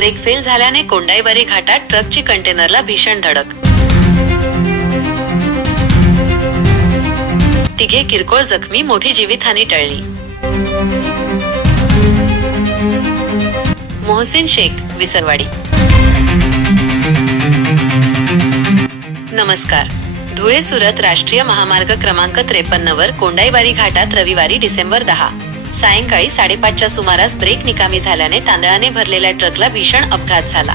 Brake fail झाल्याने कोंडाईबारी घाटात ट्रकची कंटेनरला भीषण धडक. तिघे किरकोळ जखमी, मोठी जीवितहानी टळली. मोहसिन शेख, विसरवाडी. नमस्कार. धुळे सुरत राष्ट्रीय महामार्ग क्रमांक 53 वर कोंडाईबारी घाटात रविवारी डिसेंबर 10 सायंकाळी 5:30च्या सुमारास ब्रेक निकामी झाल्याने तांदळाने भरलेल्या ट्रकला भीषण अपघात झाला.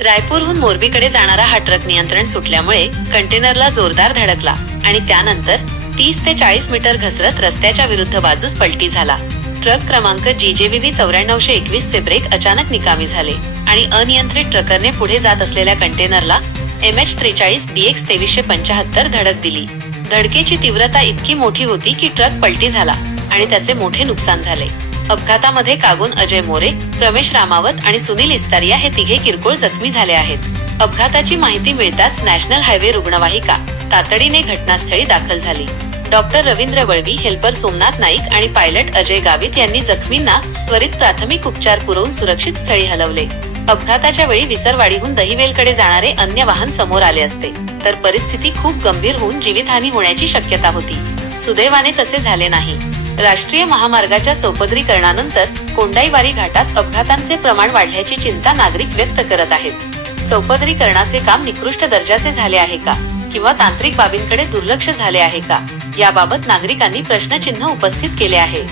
रायपूरहून मोरबीकडे जाणारा हा ट्रक नियंत्रण सुटल्यामुळे कंटेनरला जोरदार धडकला आणि त्यानंतर 30 ते 40 मीटर घसरत रस्त्याच्या विरुद्ध बाजूस पलटी झाला. ट्रक क्रमांक GJVV 9421 चे ब्रेक अचानक निकामी झाले आणि अनियंत्रित ट्रकरने पुढे जात असलेल्या कंटेनरला MH43 BX 2375 धडक दिली. धडकेची तीव्रता इतकी मोठी होती की ट्रक पलटी झाला आणि त्याचे मोठे नुकसान झाले. अपघातामध्ये कागून अजय मोरे, प्रमेश रामावत आणि सुनील इस्तारिया हे तिघे किरकोळ जखमी झाले आहेत. अपघाताची माहिती मिळताच नॅशनल हायवे रुग्णवाहिका तातडीने घटनास्थळी दाखल झाली. डॉक्टर रवींद्र वळवी, हेल्पर सोमनाथ नाईक आणि पायलट अजय गावित यांनी जखमींना त्वरित प्राथमिक उपचार पुरवून सुरक्षित स्थळी हलवले. अपघाताच्या वेळी विसरवाडीहून दहिवेलकडे जाणारे अन्य वाहन समोर आले असते तर परिस्थिती खूप गंभीर होऊन जीवितहानी होण्याची शक्यता होती. सुदैवाने तसे झाले नाही. राष्ट्रीय महामार्गाच्या चौपदरीकरणानंतर कोंडाईबारी घाटात अपघातांचे प्रमाण वाढल्याची चिंता नागरिक व्यक्त करत आहेत. चौपदरीकरणाचे काम निकृष्ट दर्जाचे झाले आहे का किंवा तांत्रिक बाबींकडे दुर्लक्ष झाले आहे का, याबाबत नागरिकांनी प्रश्नचिन्ह उपस्थित केले आहे.